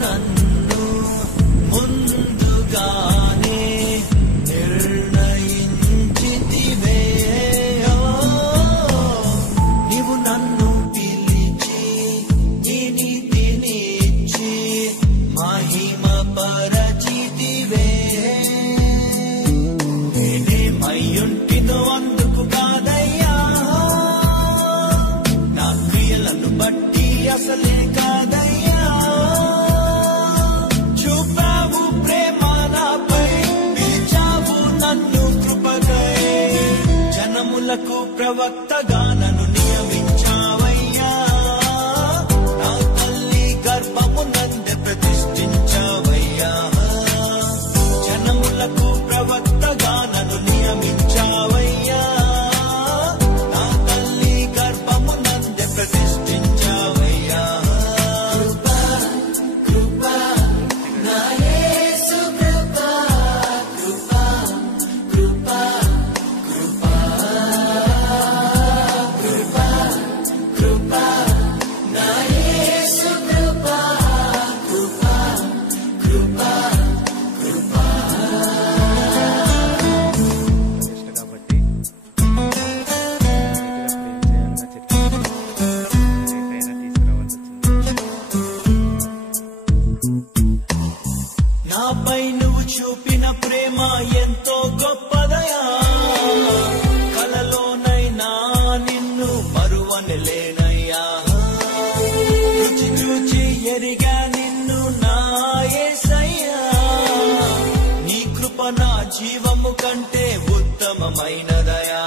నన్ను ముందుగానే నిర్ణయించితివే. నీవు నన్ను పిలిచి నీ నీతినిచ్చి మహిమ పరచితివే. నేనేమయ్యుంటినో అందుకు కాదయ్యా, నా క్రియలను బట్టి అసలే కాదయ్యా. చూపావు ప్రేమ నాపై, పిలిచావు నన్ను కృపకై. జనములకు ప్రవక్తగా నన్ను నియమించావయ్యా. నా తల్లి గర్భము నందే ప్రతిష్ఠించావయ్యా. జనములకు ప్రవక్తగా నన్ను నియమించావయ్యా. నా తల్లి గర్భము నందే ప్రతిష్ఠించావయ్యా. నాపై నువ్వు చూపిన ప్రేమ ఎంతో గొప్పదయా. కలలోనైనా నిన్ను మరువనలేనయ్యా. రుచి చూచి ఎరిగా నిన్ను నా యేసయ్యా. నీ కృప నా జీవము కంటే ఉత్తమమైనదయా.